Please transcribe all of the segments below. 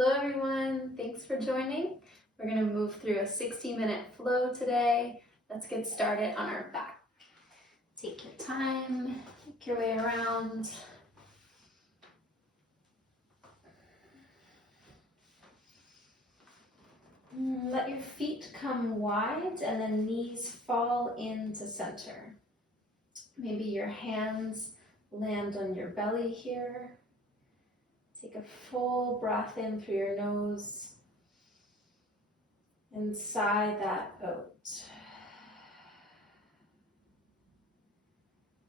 Hello everyone, thanks for joining. We're going to move through a 60-minute flow today. Let's get started on our back. Take your time, make your way around. Let your feet come wide and then knees fall into center. Maybe your hands land on your belly here. Take a full breath in through your nose and sigh that out.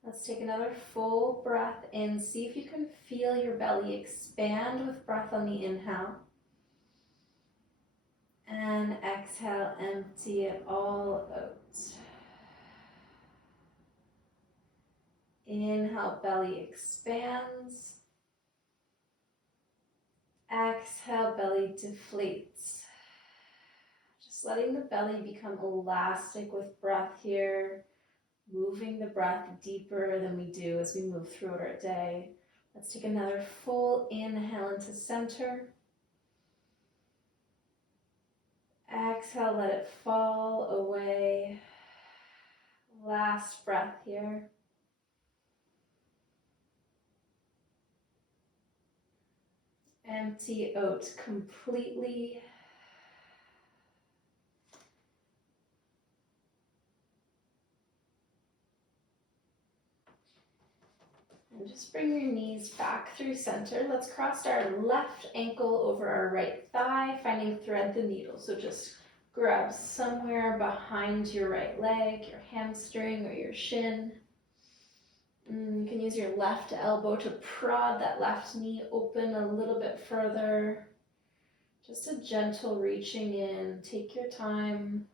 Let's take another full breath in. See if you can feel your belly expand with breath on the inhale. And exhale, empty it all out. Inhale, belly expands. Exhale, belly deflates. Just letting the belly become elastic with breath here. Moving the breath deeper than we do as we move throughout our day. Let's take another full inhale into center. Exhale, let it fall away. Last breath here. Empty out completely. And just bring your knees back through center. Let's cross our left ankle over our right thigh, finding thread the needle. So just grab somewhere behind your right leg, your hamstring or your shin. You can use your left elbow to prod that left knee open a little bit further. Just a gentle reaching in. Take your time.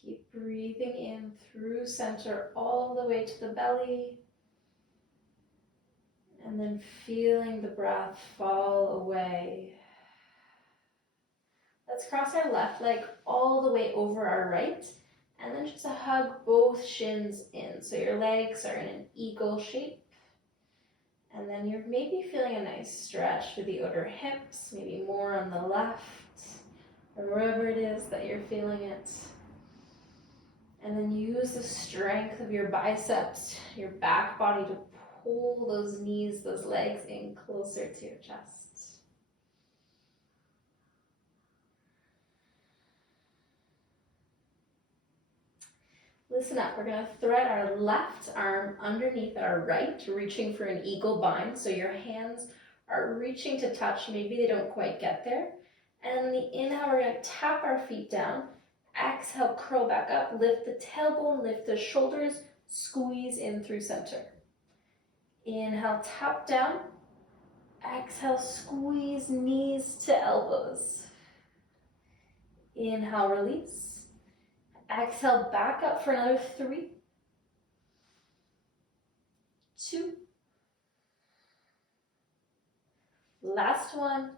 Keep breathing in through center all the way to the belly. And then feeling the breath fall away. Let's cross our left leg all the way over our right. And then just hug both shins in. So your legs are in an eagle shape. And then you're maybe feeling a nice stretch through the outer hips, maybe more on the left, or wherever it is that you're feeling it. And then use the strength of your biceps, your back body to pull those knees, those legs in closer to your chest. Listen up, we're going to thread our left arm underneath our right, reaching for an eagle bind. So your hands are reaching to touch, maybe they don't quite get there. And on the inhale, we're going to tap our feet down. Exhale, curl back up, lift the tailbone, lift the shoulders, squeeze in through center. Inhale, tap down. Exhale, squeeze knees to elbows. Inhale, release. Exhale, back up for another 3, 2. Last one.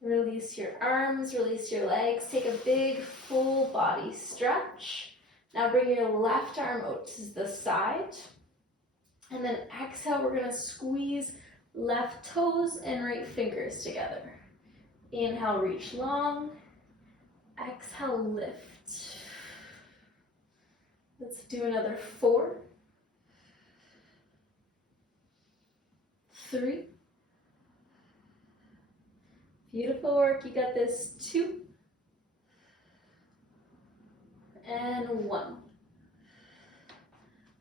Release your arms, release your legs. Take a big full body stretch. Now bring your left arm out to the side. And then exhale, we're going to squeeze left toes and right fingers together. Inhale, reach long. Exhale, lift. Let's do another 4, 3. Beautiful work, you got this. 2 and 1.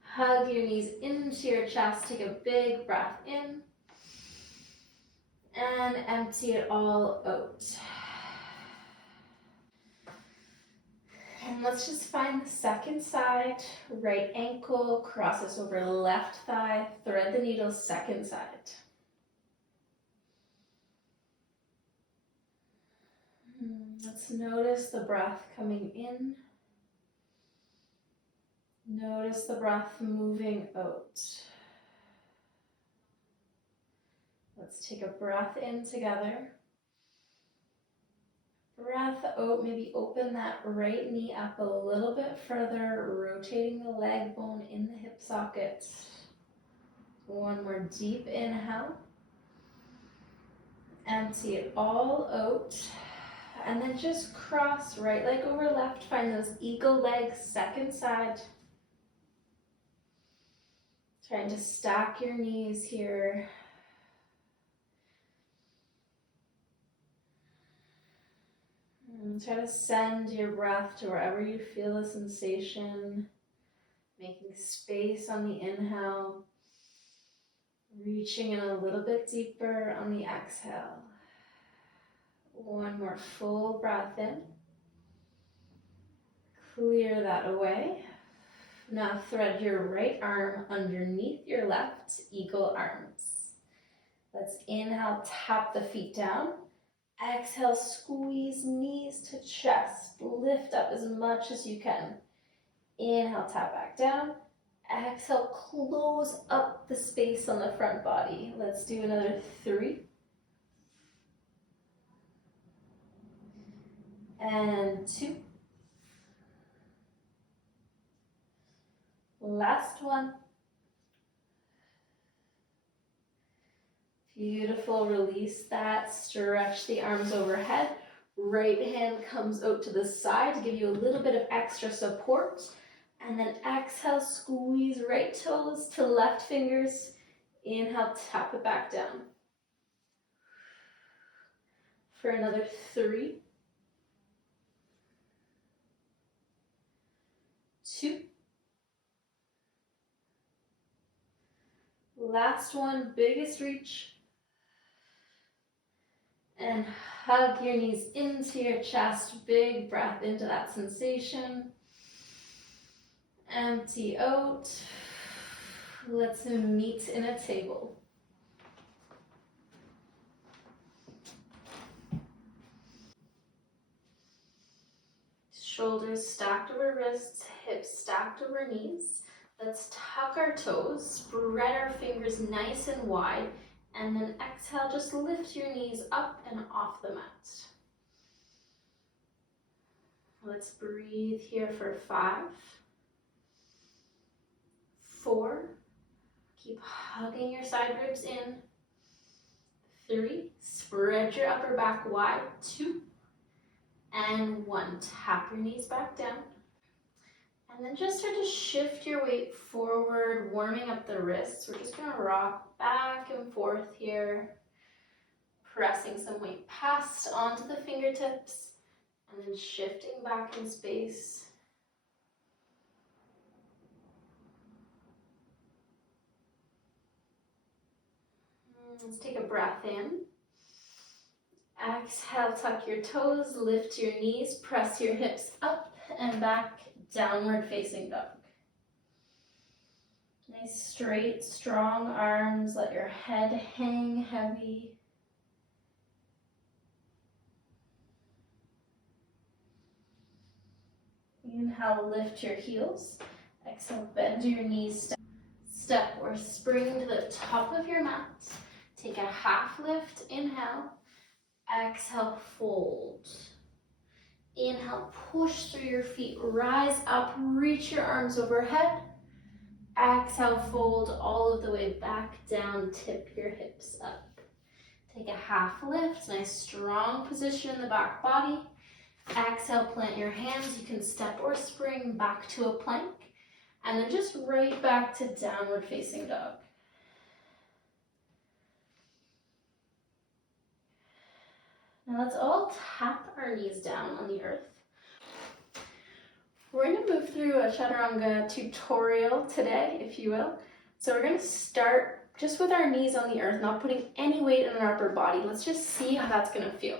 Hug your knees into your chest, take a big breath in and empty it all out. And let's just find the second side. Right ankle crosses over left thigh, thread the needle, second side. Let's notice the breath coming in. Notice the breath moving out. Let's take a breath in together. Breath out, maybe open that right knee up a little bit further, rotating the leg bone in the hip socket. One more deep inhale. Empty it all out. And then just cross right leg over left. Find those eagle legs, second side. Trying to stack your knees here. And try to send your breath to wherever you feel the sensation. Making space on the inhale. Reaching in a little bit deeper on the exhale. One more full breath in. Clear that away. Now thread your right arm underneath your left, eagle arms. Let's inhale, tap the feet down. Exhale, squeeze knees to chest. Lift up as much as you can. Inhale, tap back down. Exhale, close up the space on the front body. Let's do another 3. And 2. Last one. Beautiful, release that, stretch the arms overhead. Right hand comes out to the side to give you a little bit of extra support. And then exhale, squeeze right toes to left fingers. Inhale, tap it back down. For another 3. 2. Last one, biggest reach. And hug your knees into your chest. Big breath into that sensation. Empty out. Let's meet in a table. Shoulders stacked over wrists, hips stacked over knees. Let's tuck our toes, spread our fingers nice and wide, and then exhale, just lift your knees up and off the mat. Let's breathe here for 5, 4, keep hugging your side ribs in. 3, spread your upper back wide. 2, and 1, tap your knees back down. And then just start to shift your weight forward, warming up the wrists. We're just gonna rock back and forth here, pressing some weight past onto the fingertips, and then shifting back in space. Let's take a breath in. Exhale, tuck your toes, lift your knees, press your hips up and back, downward facing dog. Nice straight, strong arms, let your head hang heavy. Inhale, lift your heels. Exhale, bend your knees, step or spring to the top of your mat. Take a half lift, inhale. Exhale, fold. Inhale, push through your feet, rise up, reach your arms overhead. Exhale, fold all of the way back down, tip your hips up. Take a half lift, nice strong position in the back body. Exhale, plant your hands. You can step or spring back to a plank. And then just right back to downward facing dog. Now let's all tap our knees down on the earth. We're going to move through a chaturanga tutorial today, if you will. So we're going to start just with our knees on the earth, not putting any weight in our upper body. Let's just see how that's going to feel.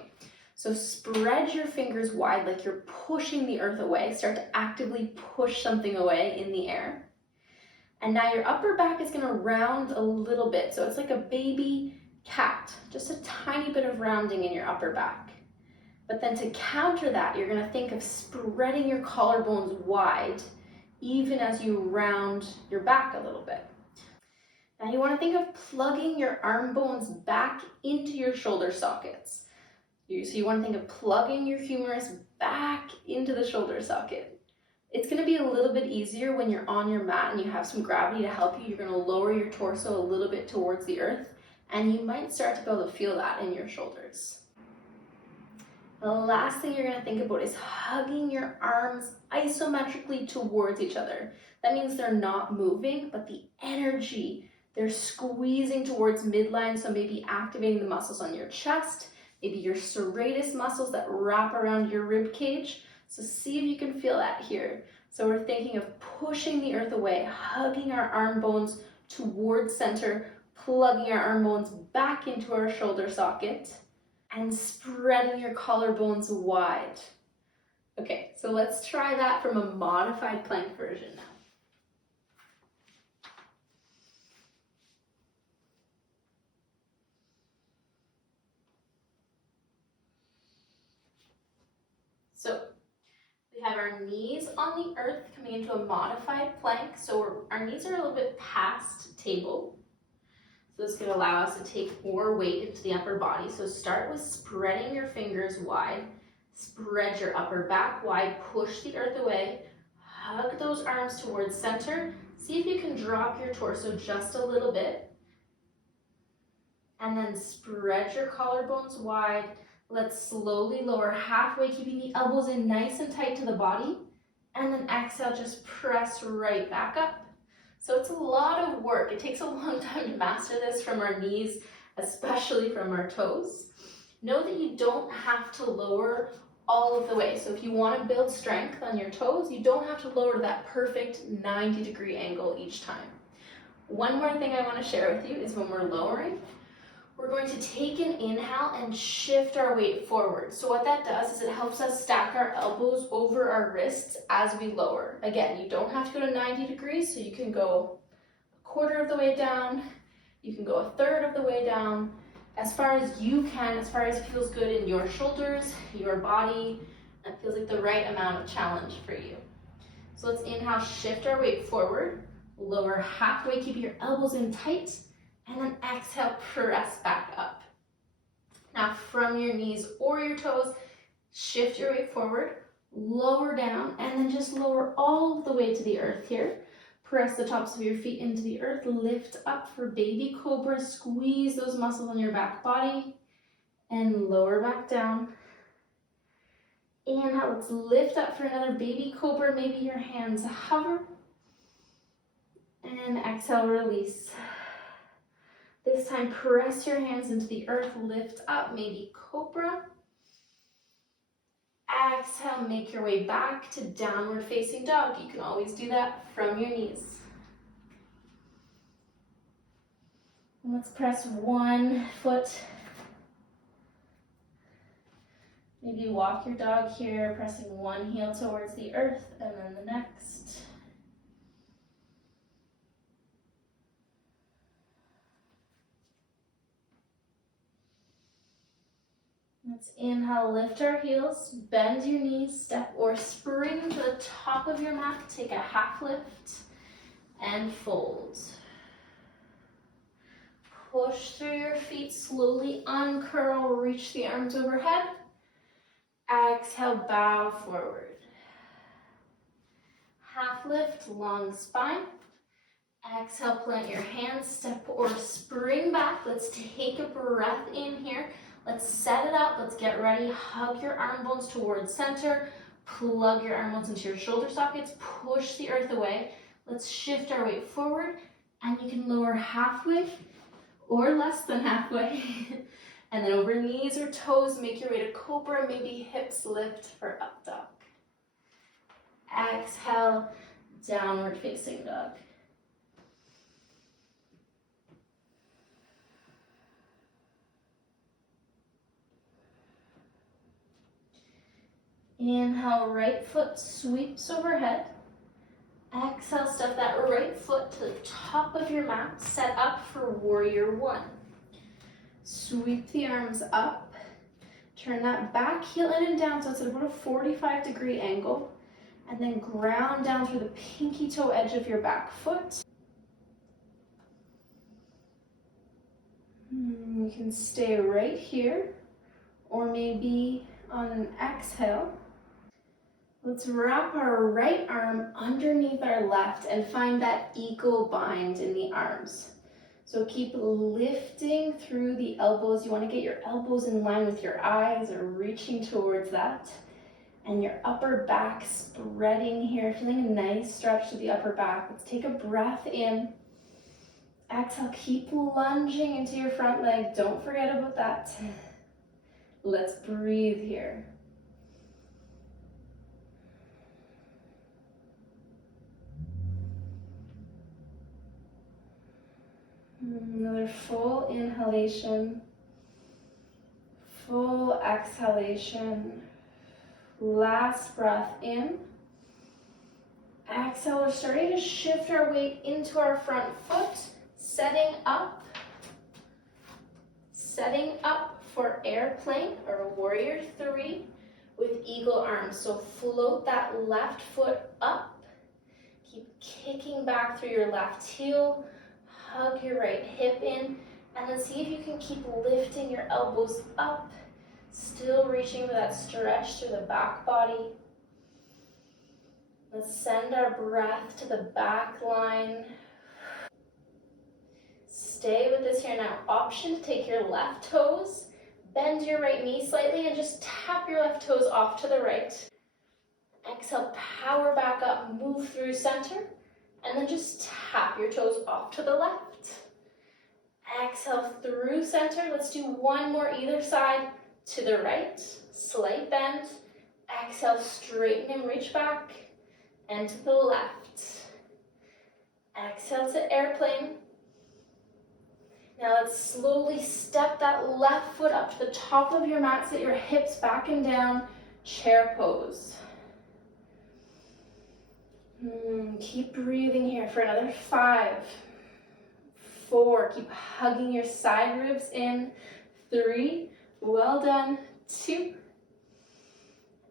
So spread your fingers wide like you're pushing the earth away. Start to actively push something away in the air. And now your upper back is going to round a little bit. So it's like a baby cat, just a tiny bit of rounding in your upper back. But then to counter that, you're going to think of spreading your collarbones wide, even as you round your back a little bit. Now you want to think of plugging your arm bones back into your shoulder sockets. So you want to think of plugging your humerus back into the shoulder socket. It's going to be a little bit easier when you're on your mat and you have some gravity to help you. You're going to lower your torso a little bit towards the earth, and you might start to be able to feel that in your shoulders. The last thing you're going to think about is hugging your arms isometrically towards each other. That means they're not moving, but the energy, they're squeezing towards midline, so maybe activating the muscles on your chest, maybe your serratus muscles that wrap around your rib cage. So see if you can feel that here. So we're thinking of pushing the earth away, hugging our arm bones towards center, plugging our arm bones back into our shoulder socket, and spreading your collarbones wide. Okay, so let's try that from a modified plank version now. So we have our knees on the earth coming into a modified plank. So our knees are a little bit past table. So this could allow us to take more weight into the upper body. So start with spreading your fingers wide. Spread your upper back wide, push the earth away. Hug those arms towards center. See if you can drop your torso just a little bit. And then spread your collarbones wide. Let's slowly lower halfway, keeping the elbows in nice and tight to the body. And then exhale, just press right back up. So it's a lot of work. It takes a long time to master this from our knees, especially from our toes. Know that you don't have to lower all of the way. So if you want to build strength on your toes, you don't have to lower to that perfect 90-degree angle each time. One more thing I want to share with you is when we're lowering, we're going to take an inhale and shift our weight forward. So what that does is it helps us stack our elbows over our wrists as we lower. Again, you don't have to go to 90 degrees, so you can go a quarter of the way down, you can go a third of the way down, as far as you can, as far as feels good in your shoulders, your body, and feels like the right amount of challenge for you. So let's inhale, shift our weight forward, lower halfway, keep your elbows in tight, and then exhale, press back up. Now from your knees or your toes, shift your weight forward, lower down, and then just lower all the way to the earth here. Press the tops of your feet into the earth, lift up for baby cobra, squeeze those muscles on your back body, and lower back down. Inhale, let's lift up for another baby cobra, maybe your hands hover, and exhale, release. This time, press your hands into the earth, lift up, maybe cobra. Exhale, make your way back to downward facing dog. You can always do that from your knees. And let's press one foot. Maybe walk your dog here, pressing one heel towards the earth and then the next. Let's inhale, lift our heels, bend your knees, step or spring to the top of your mat, take a half lift and fold. Push through your feet, slowly uncurl, reach the arms overhead. Exhale, bow forward. Half lift, long spine. Exhale, plant your hands, step or spring back. Let's take a breath in here. Let's set it up, let's get ready. Hug your arm bones towards center. Plug your arm bones into your shoulder sockets. Push the earth away. Let's shift our weight forward. And you can lower halfway or less than halfway. And then over knees or toes, make your way to cobra. Maybe hips lift for up dog. Exhale, downward facing dog. Inhale, right foot sweeps overhead. Exhale, step that right foot to the top of your mat. Set up for warrior one. Sweep the arms up. Turn that back heel in and down so it's at about a 45-degree angle. And then ground down through the pinky toe edge of your back foot. You can stay right here Or maybe on an exhale, let's wrap our right arm underneath our left and find that eagle bind in the arms. So keep lifting through the elbows. You want to get your elbows in line with your eyes or reaching towards that. And your upper back spreading here, feeling a nice stretch to the upper back. Let's take a breath in. Exhale, keep lunging into your front leg. Don't forget about that. Let's breathe here. Another full inhalation, full exhalation. Last breath in. Exhale, we're starting to shift our weight into our front foot, setting up for airplane or warrior 3 with eagle arms. So float that left foot up, keep kicking back through your left heel, hug your right hip in, and then see if you can keep lifting your elbows up, still reaching for that stretch through the back body. Let's send our breath to the back line. Stay with this here now. Option to take your left toes, bend your right knee slightly, and just tap your left toes off to the right. Exhale, power back up, move through center, and then just tap your toes off to the left. Exhale through center. Let's do one more either side to the right. Slight bend. Exhale, straighten and reach back, and to the left. Exhale to airplane. Now let's slowly step that left foot up to the top of your mat, set your hips back and down, chair pose. Keep breathing here for another 5, 4, keep hugging your side ribs in, 3, well done, 2,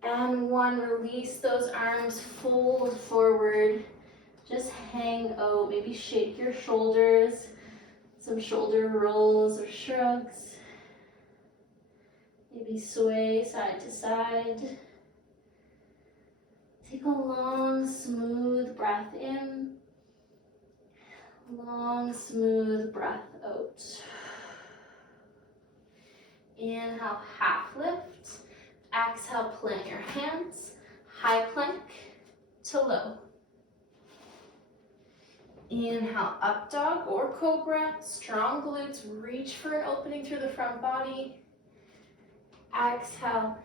and 1. Release those arms, fold forward, just hang out, maybe shake your shoulders, some shoulder rolls or shrugs. Maybe sway side to side. Take a long, smooth breath in. Long, smooth breath out. Inhale, half lift. Exhale, plant your hands. High plank to low. Inhale, up dog or cobra. Strong glutes, reach for an opening through the front body. Exhale,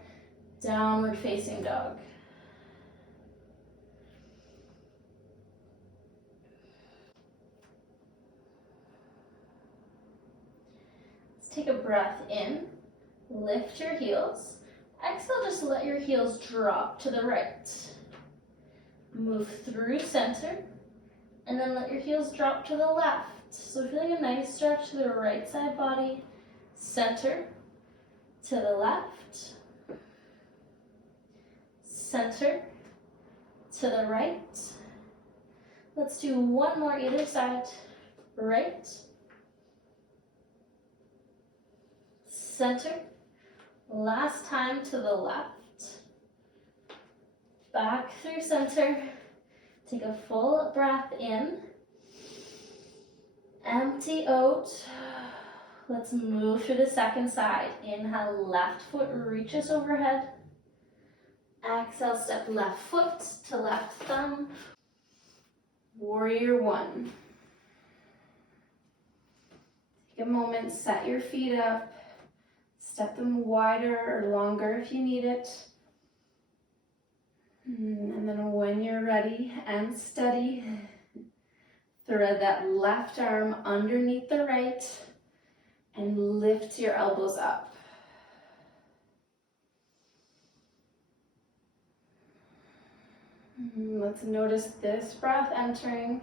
downward facing dog. Let's take a breath in, lift your heels. Exhale, just let your heels drop to the right. Move through center, and then let your heels drop to the left. So feeling a nice stretch to the right side body, center to the left, center to the right. Let's do one more either side, right, center, last time to the left, back through center. Take a full breath in, empty out. Let's move to the second side. Inhale, left foot reaches overhead. Exhale, step left foot to left thumb. Warrior 1. Take a moment, set your feet up. Step them wider or longer if you need it. And then when you're ready and steady, thread that left arm underneath the right and lift your elbows up. Let's notice this breath entering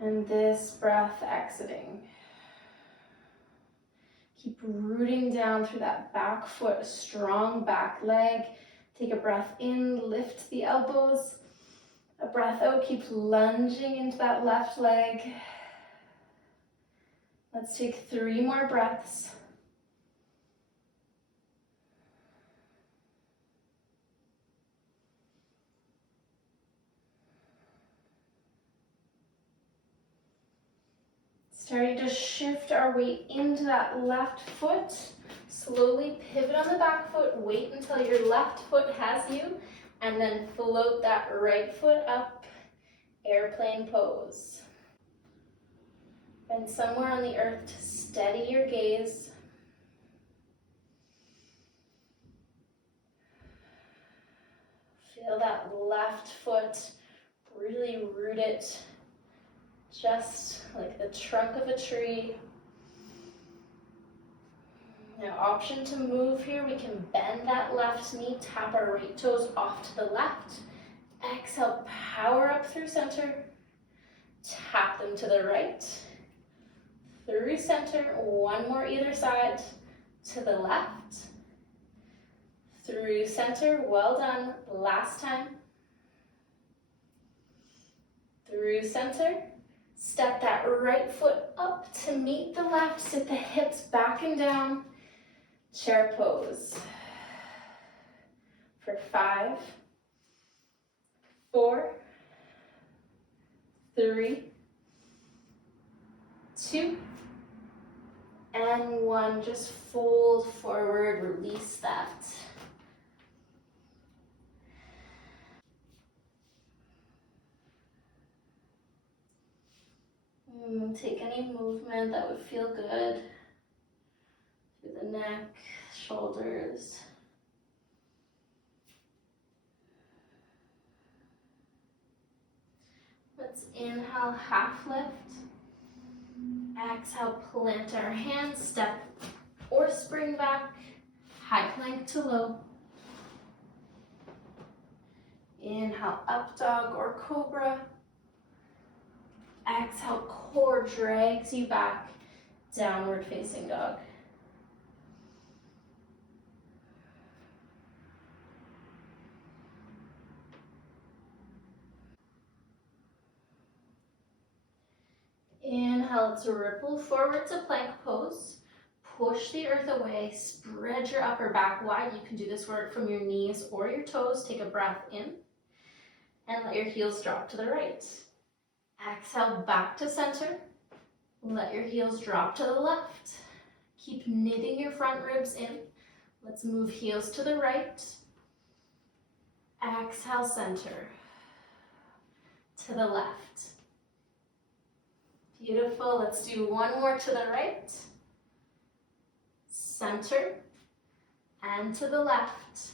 and this breath exiting. Keep rooting down through that back foot, strong back leg. Take a breath in, lift the elbows. A breath out, keep lunging into that left leg. Let's take 3 more breaths. Starting to shift our weight into that left foot. Slowly pivot on the back foot, wait until your left foot has you, and then float that right foot up, airplane pose. Find somewhere on the earth to steady your gaze. Feel that left foot really root it, just like the trunk of a tree. Now, option to move here, we can bend that left knee, tap our right toes off to the left. Exhale, power up through center, tap them to the right. Through center, one more either side, to the left. Through center, well done, last time. Through center, step that right foot up to meet the left, sit the hips back and down, chair pose. For 5, 4, 3, 2, and 1. Just fold forward, release that. Take any movement that would feel good through the neck, shoulders. Let's inhale, half lift. Exhale, plant our hands, step or spring back, high plank to low. Inhale, up dog or cobra. Exhale, core drags you back, downward facing dog. Inhale, let's ripple forward to plank pose. Push the earth away, spread your upper back wide. You can do this work from your knees or your toes. Take a breath in and let your heels drop to the right. Exhale, back to center. Let your heels drop to the left. Keep knitting your front ribs in. Let's move heels to the right. Exhale, center. To the left. Beautiful. Let's do one more to the right. Center. And to the left.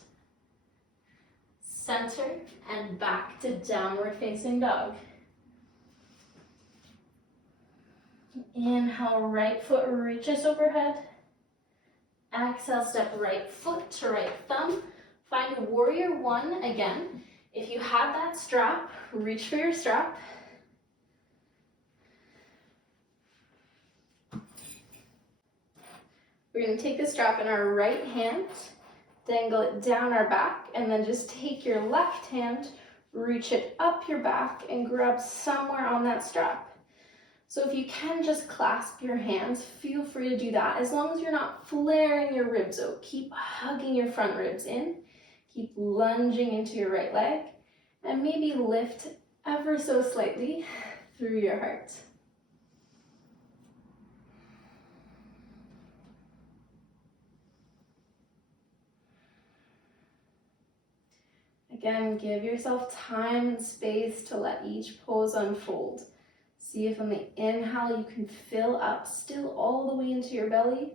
Center and back to downward facing dog. Inhale, right foot reaches overhead. Exhale, step right foot to right thumb. Find warrior 1 again. If you have that strap, reach for your strap. We're going to take the strap in our right hand, dangle it down our back, and then just take your left hand, reach it up your back, and grab somewhere on that strap. So if you can just clasp your hands, feel free to do that, as long as you're not flaring your ribs out. Keep hugging your front ribs in, keep lunging into your right leg, and maybe lift ever so slightly through your heart. Again, give yourself time and space to let each pose unfold. See if on the inhale you can fill up still all the way into your belly.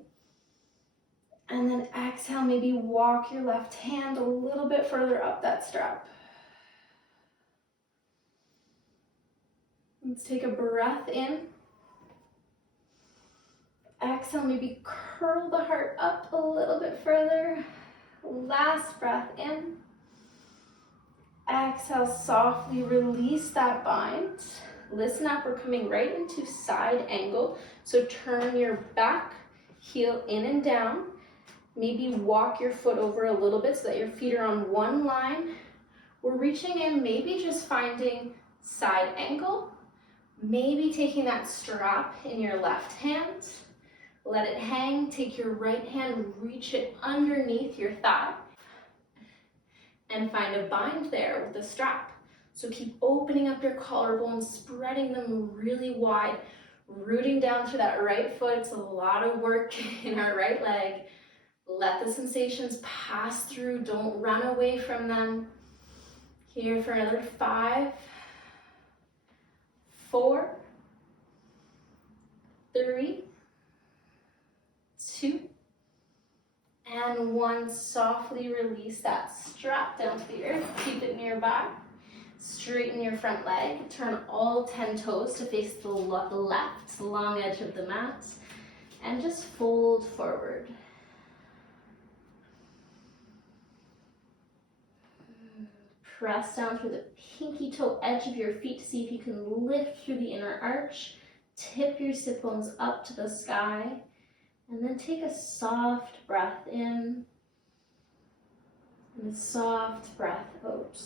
And then exhale, maybe walk your left hand a little bit further up that strap. Let's take a breath in. Exhale, maybe curl the heart up a little bit further. Last breath in. Exhale, softly release that bind. Listen up, we're coming right into side angle. So turn your back heel in and down. Maybe walk your foot over a little bit so that your feet are on one line. We're reaching in, maybe just finding side angle. Maybe taking that strap in your left hand. Let it hang, take your right hand, reach it underneath your thigh. And find a bind there with the strap. So keep opening up your collarbones, spreading them really wide. Rooting down through that right foot. It's a lot of work in our right leg. Let the sensations pass through. Don't run away from them. Here for another 5, 4, 3, 2, and 1. Softly release that strap down to the earth. Keep it nearby. Straighten your front leg. Turn all 10 toes to face the left long edge of the mat. And just fold forward. Press down through the pinky toe edge of your feet to see if you can lift through the inner arch. Tip your sit bones up to the sky. And then take a soft breath in and a soft breath out.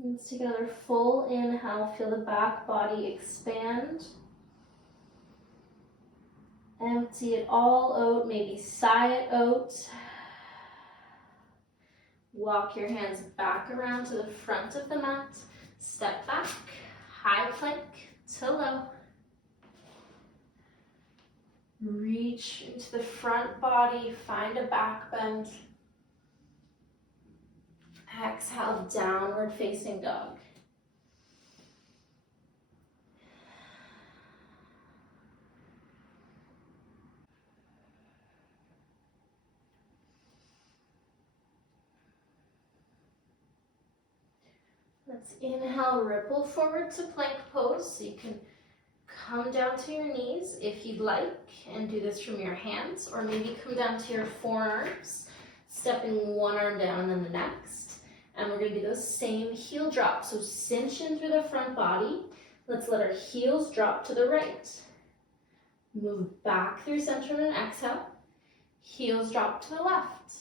Let's take another full inhale. Feel the back body expand. Empty it all out, maybe sigh it out. Walk your hands back around to the front of the mat. Step back, high plank to low. Reach into the front body, find a back bend. Exhale, downward facing dog. Let's inhale, ripple forward to plank pose. So you can come down to your knees if you'd like, and do this from your hands, or maybe come down to your forearms, stepping one arm down and then the next. And we're gonna do those same heel drops. So cinch in through the front body. Let's let our heels drop to the right. Move back through center and exhale. Heels drop to the left.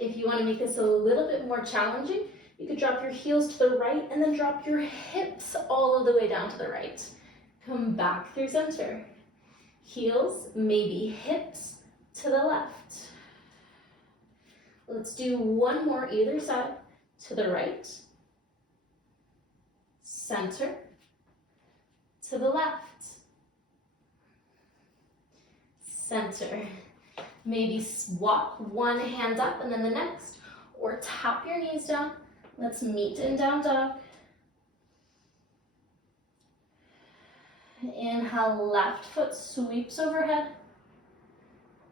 If you wanna make this a little bit more challenging, you could drop your heels to the right and then drop your hips all of the way down to the right. Come back through center. Heels, maybe hips to the left. Let's do one more either side. To the right, center, to the left, center. Maybe swap one hand up and then the next, or tap your knees down. Let's meet in down dog. Inhale, left foot sweeps overhead.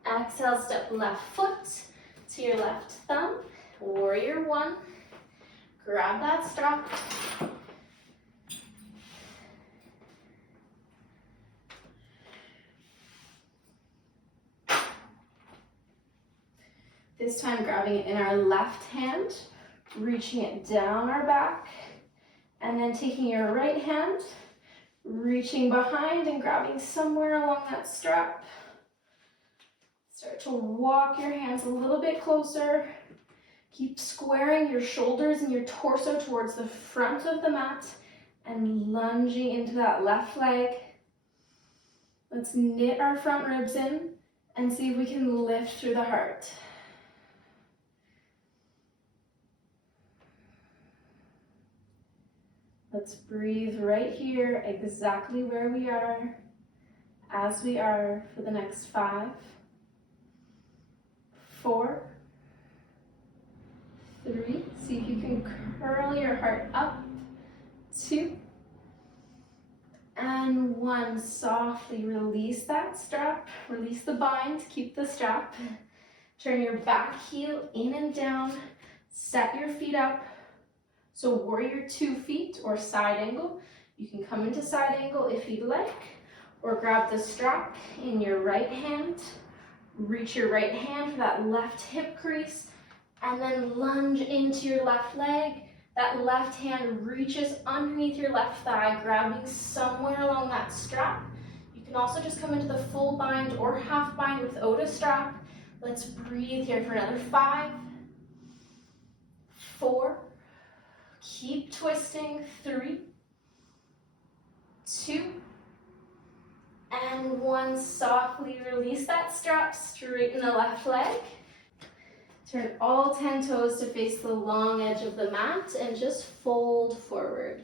Exhale, step left foot to your left thumb. Warrior 1. Grab that strap. This time grabbing it in our left hand, reaching it down our back, and then taking your right hand, reaching behind and grabbing somewhere along that strap. Start to walk your hands a little bit closer. Keep squaring your shoulders and your torso towards the front of the mat and lunging into that left leg. Let's knit our front ribs in and see if we can lift through the heart. Let's breathe right here, exactly where we are, as we are for the next 5, 4, 3. See if you can curl your heart up. 2, and 1. Softly release that strap, release the bind, keep the strap. Turn your back heel in and down, set your feet up. So warrior 2 feet or side angle. You can come into side angle if you'd like, or grab the strap in your right hand, reach your right hand for that left hip crease, and then lunge into your left leg. That left hand reaches underneath your left thigh, grabbing somewhere along that strap. You can also just come into the full bind or half bind without a strap. Let's breathe here for another 5, 4, keep twisting, 3, 2, And one, softly release that strap, straighten the left leg. Turn all 10 toes to face the long edge of the mat and just fold forward.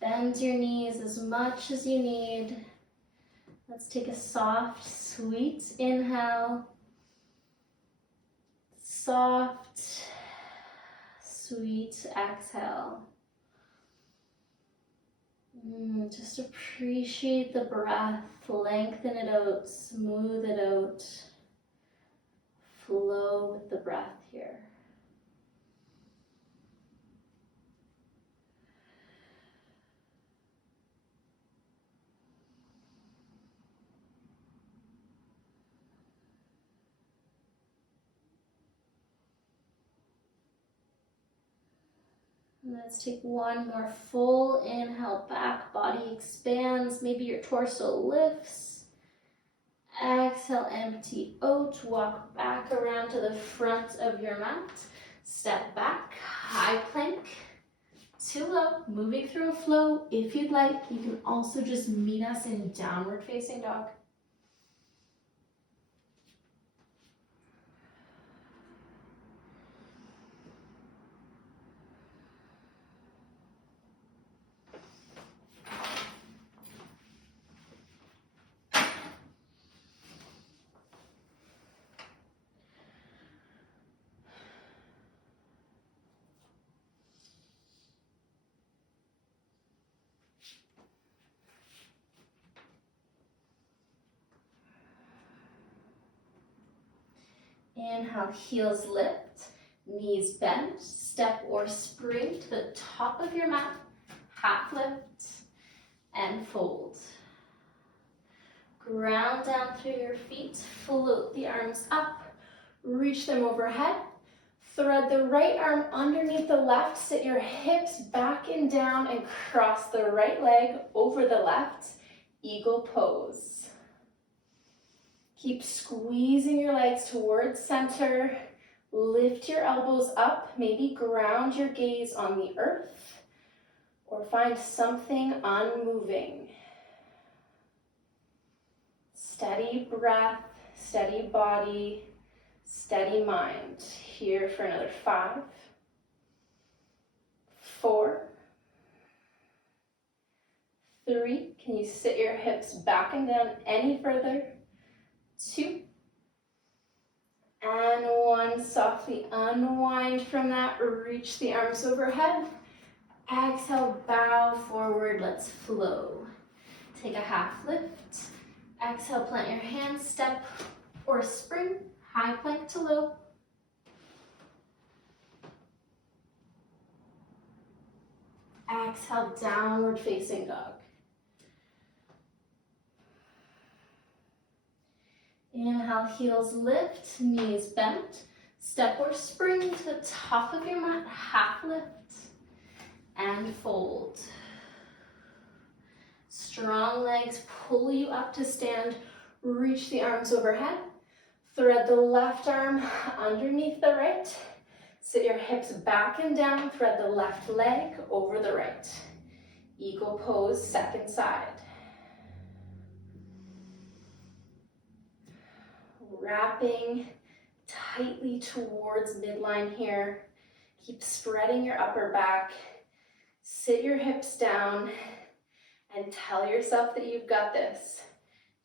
Bend your knees as much as you need. Let's take a soft, sweet inhale. Soft, sweet exhale. Just appreciate the breath. Lengthen it out, smooth it out. Flow with the breath here. Let's take one more full inhale, back body expands, maybe your torso lifts. Exhale, empty out, walk back around to the front of your mat. Step back, high plank, to low, moving through a flow. If you'd like, you can also just meet us in downward facing dog. Inhale, heels lift, knees bent, step or spring to the top of your mat, half lift, and fold. Ground down through your feet, float the arms up, reach them overhead, thread the right arm underneath the left, sit your hips back and down and cross the right leg over the left, eagle pose. Keep squeezing your legs towards center. Lift your elbows up. Maybe ground your gaze on the earth or find something unmoving. Steady breath, steady body, steady mind. Here for another 5, 4, 3. Can you sit your hips back and down any further? 2, and 1. Softly unwind from that, reach the arms overhead. Exhale, bow forward, let's flow. Take a half lift. Exhale, plant your hands, step or spring, high plank to low. Exhale, downward facing dog. Inhale, heels lift, knees bent. Step or spring to the top of your mat, half lift, and fold. Strong legs pull you up to stand. Reach the arms overhead. Thread the left arm underneath the right. Sit your hips back and down. Thread the left leg over the right. Eagle pose, second side. Wrapping tightly towards midline here. Keep spreading your upper back. Sit your hips down and tell yourself that you've got this.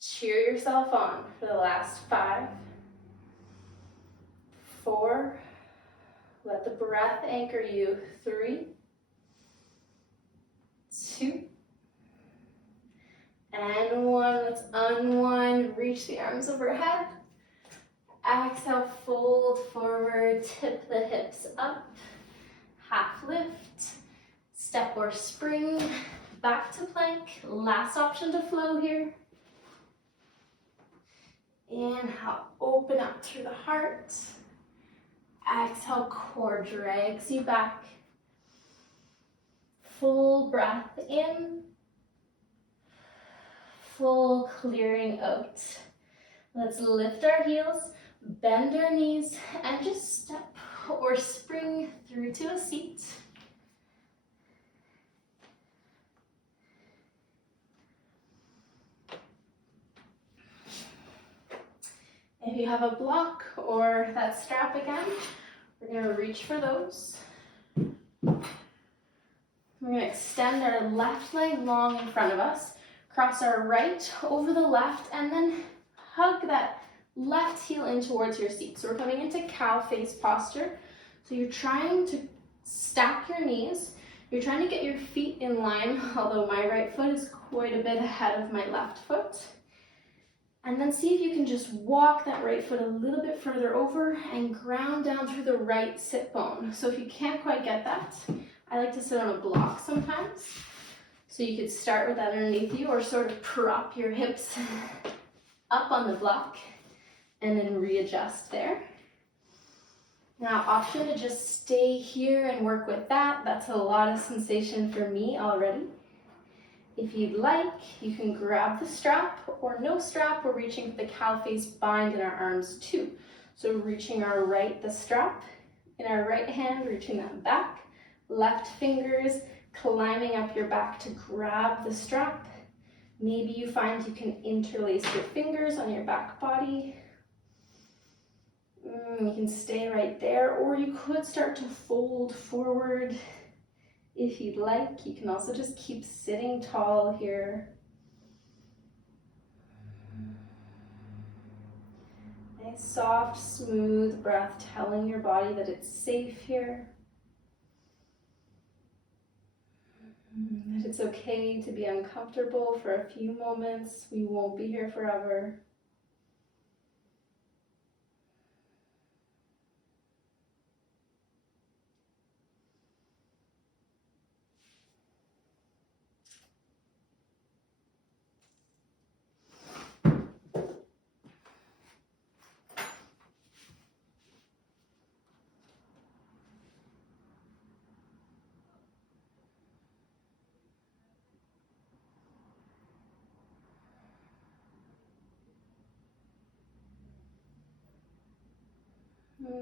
Cheer yourself on for the last 5, 4. Let the breath anchor you. 3, 2, and 1. Let's unwind. Reach the arms overhead. Exhale, fold forward, tip the hips up, half lift, step or spring, back to plank. Last option to flow here. Inhale, open up through the heart. Exhale, core drags you back. Full breath in, full clearing out. Let's lift our heels. Bend our knees and just step or spring through to a seat. If you have a block or that strap again, we're going to reach for those. We're going to extend our left leg long in front of us, cross our right over the left, and then hug that left heel in towards your seat. So we're coming into cow face posture. So you're trying to stack your knees. You're trying to get your feet in line, although my right foot is quite a bit ahead of my left foot. And then see if you can just walk that right foot a little bit further over and ground down through the right sit bone. So if you can't quite get that, I like to sit on a block sometimes. So you could start with that underneath you or sort of prop your hips up on the block and then readjust there. Now, option to just stay here and work with that. That's a lot of sensation for me already. If you'd like, you can grab the strap or no strap. We're reaching for the cow face bind in our arms too. So reaching our right, the strap in our right hand, reaching that back, left fingers climbing up your back to grab the strap. Maybe you find you can interlace your fingers on your back body. You can stay right there, or you could start to fold forward. If you'd like, you can also just keep sitting tall here. Nice, soft, smooth breath, telling your body that it's safe here. That it's okay to be uncomfortable for a few moments. We won't be here forever.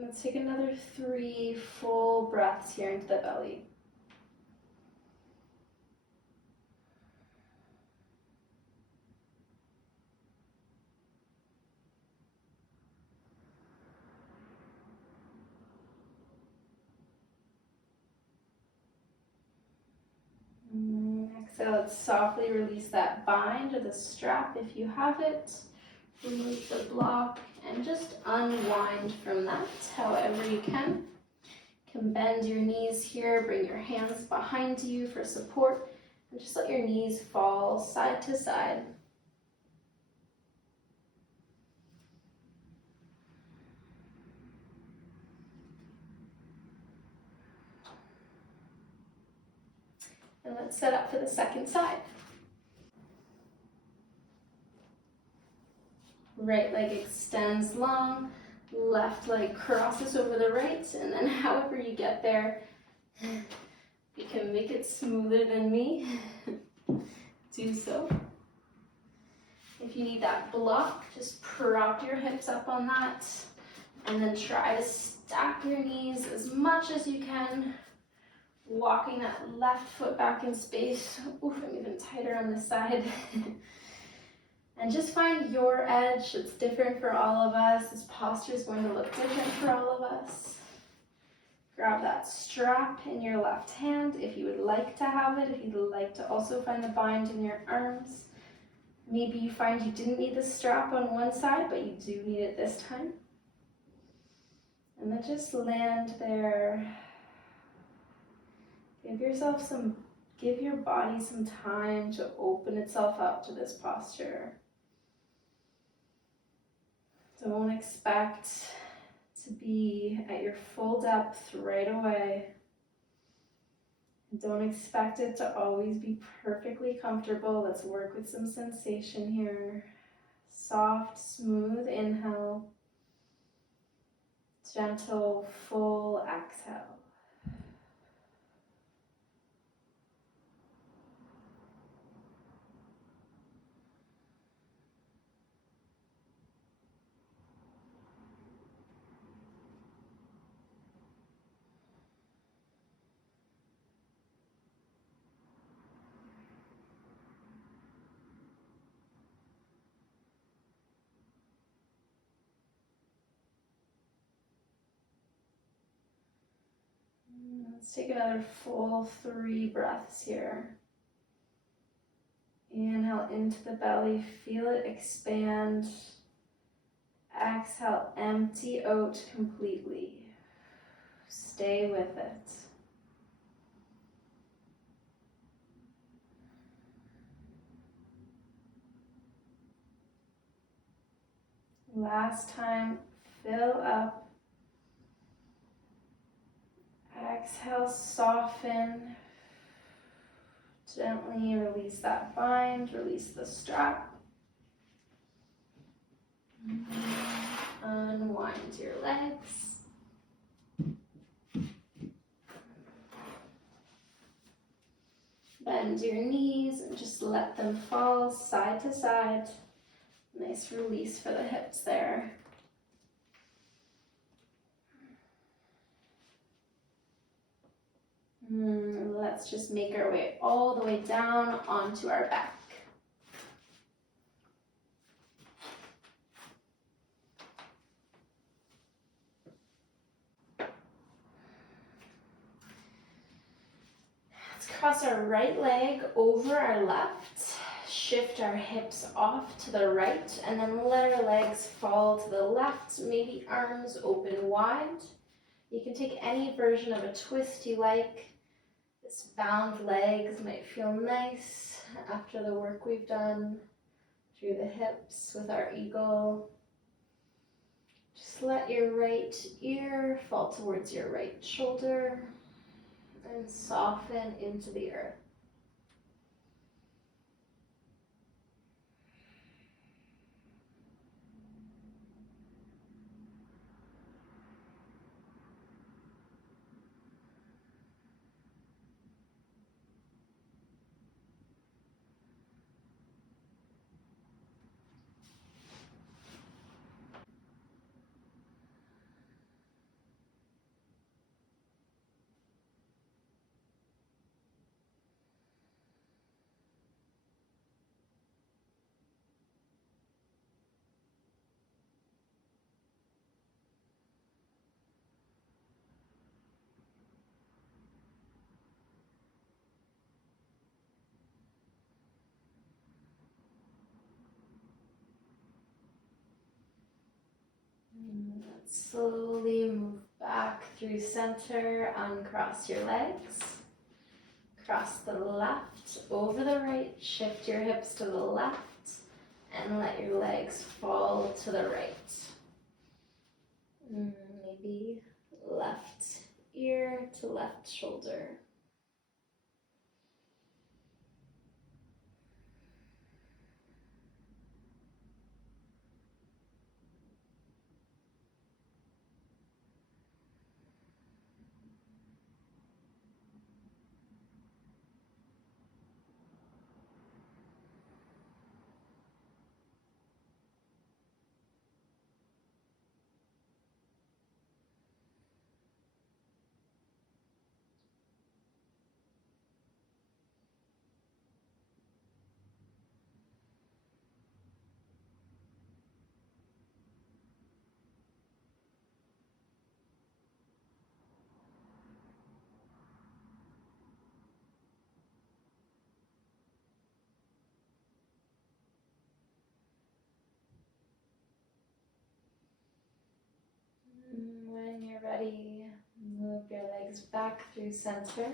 Let's take another 3 full breaths here into the belly. Exhale, let's softly release that bind or the strap if you have it. Remove the block and just unwind from that however you can. You can bend your knees here, bring your hands behind you for support, and just let your knees fall side to side. And let's set up for the second side. Right leg extends long, left leg crosses over the right, and then however you get there, you can make it smoother than me. Do so. If you need that block, just prop your hips up on that, and then try to stack your knees as much as you can, walking that left foot back in space. Oof, I'm even tighter on this side. And just find your edge. It's different for all of us. This posture is going to look different for all of us. Grab that strap in your left hand if you would like to have it, if you'd like to also find the bind in your arms. Maybe you find you didn't need the strap on one side, but you do need it this time. And then just land there. Give your body some time to open itself up to this posture. Don't expect to be at your full depth right away. Don't expect it to always be perfectly comfortable. Let's work with some sensation here. Soft, smooth inhale. Gentle, full exhale. Let's take another full 3 breaths here. Inhale into the belly, feel it expand. Exhale, empty out completely. Stay with it. Last time, fill up. Exhale, soften. Gently release that bind, release the strap. Unwind your legs. Bend your knees and just let them fall side to side. Nice release for the hips there. Let's just make our way all the way down onto our back. Let's cross our right leg over our left. Shift our hips off to the right and then let our legs fall to the left, maybe arms open wide. You can take any version of a twist you like. This bound legs might feel nice after the work we've done through the hips with our eagle. Just let your right ear fall towards your right shoulder and soften into the earth. Slowly move back through center, uncross your legs. Cross the left over the right, shift your hips to the left, and let your legs fall to the right. Maybe left ear to left shoulder. When you're ready, move your legs back through center,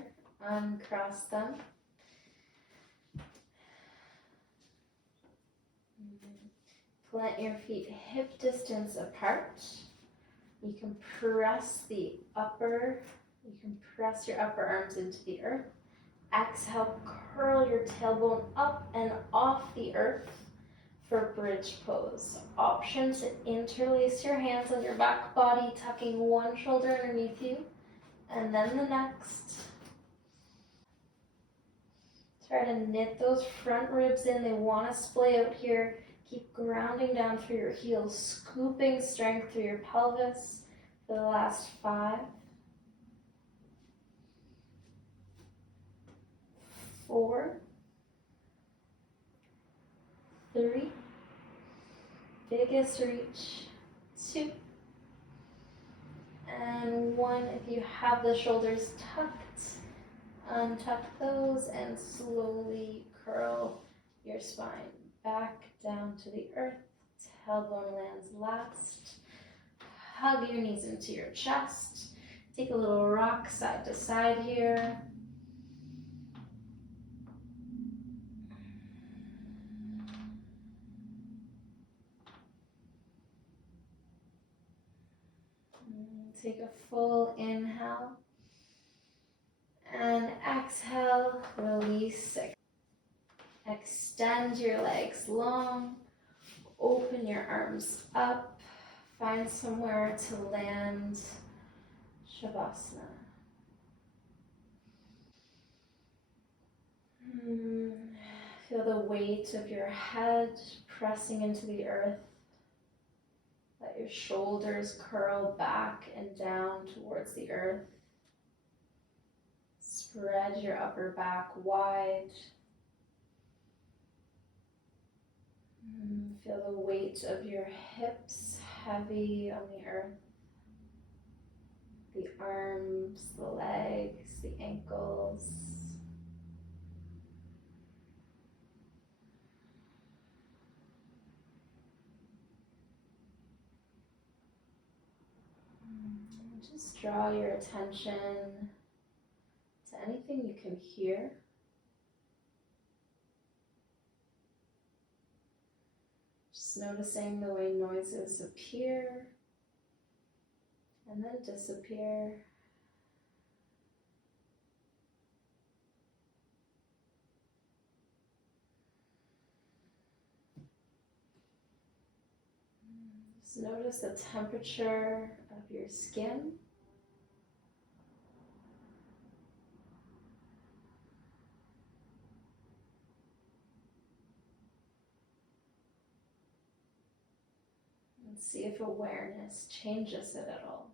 uncross them. Plant your feet hip distance apart. You can press your upper arms into the earth. Exhale, curl your tailbone up and off the earth for bridge pose. Option to interlace your hands on your back body, tucking one shoulder underneath you, and then the next. Try to knit those front ribs in. They want to splay out here. Keep grounding down through your heels, scooping strength through your pelvis for the last 5, 4, 3, biggest reach, 2, And 1, if you have the shoulders tucked, untuck those and slowly curl your spine back down to the earth. Tailbone lands last. Hug your knees into your chest. Take a little rock side to side here. Take a full inhale. And exhale, release. Extend your legs long. Open your arms up. Find somewhere to land. Shavasana. Feel the weight of your head pressing into the earth. Let your shoulders curl back and down towards the earth. Spread your upper back wide. Feel the weight of your hips heavy on the earth. The arms, the legs, the ankles. Just draw your attention to anything you can hear. Just noticing the way noises appear and then disappear. Just notice the temperature of your skin. And see if awareness changes it at all.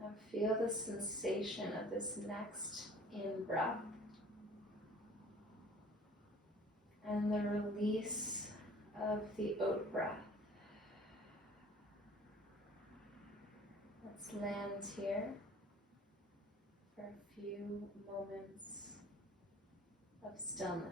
Now feel the sensation of this next in-breath and the release of the out-breath. Let's land here for a few moments of stillness.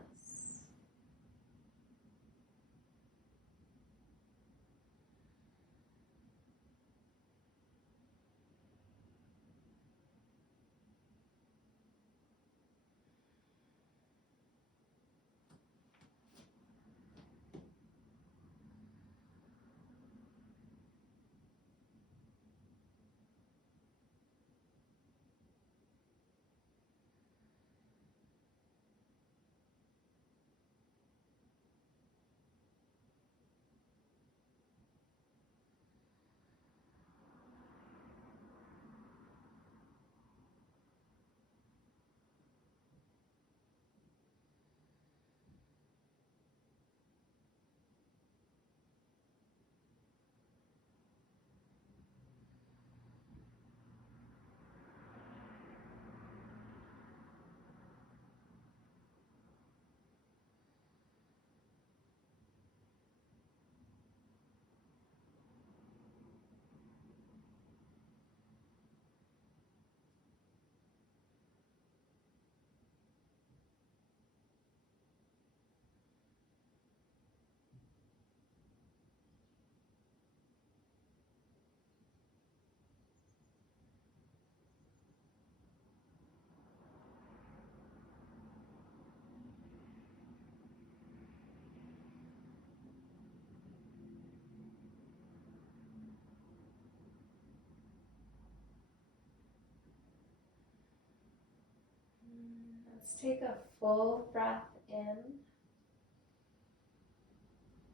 Let's take a full breath in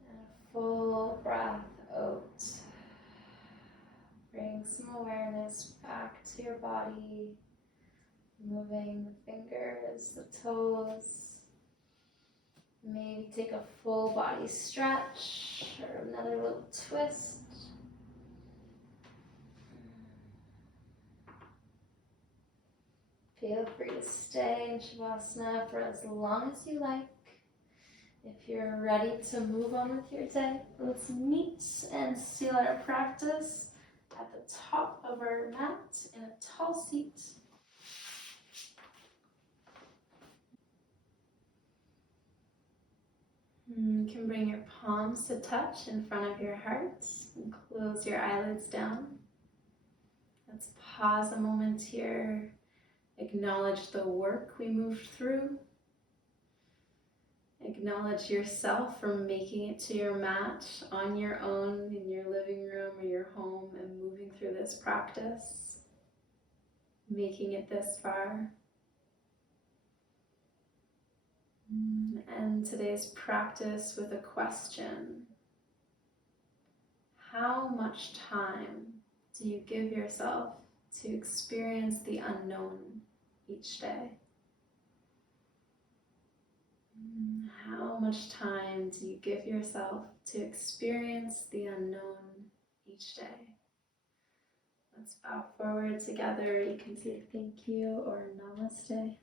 and a full breath out. Bring some awareness back to your body, moving the fingers, the toes. Maybe take a full body stretch or another little twist. Feel free to stay in Shavasana for as long as you like. If you're ready to move on with your day, let's meet and seal our practice at the top of our mat in a tall seat. You can bring your palms to touch in front of your heart and close your eyelids down. Let's pause a moment here. Acknowledge the work we moved through. Acknowledge yourself for making it to your mat on your own in your living room or your home and moving through this practice, making it this far. And today's practice with a question. How much time do you give yourself to experience the unknown each day? How much time do you give yourself to experience the unknown each day? Let's bow forward together. You can say thank you or namaste.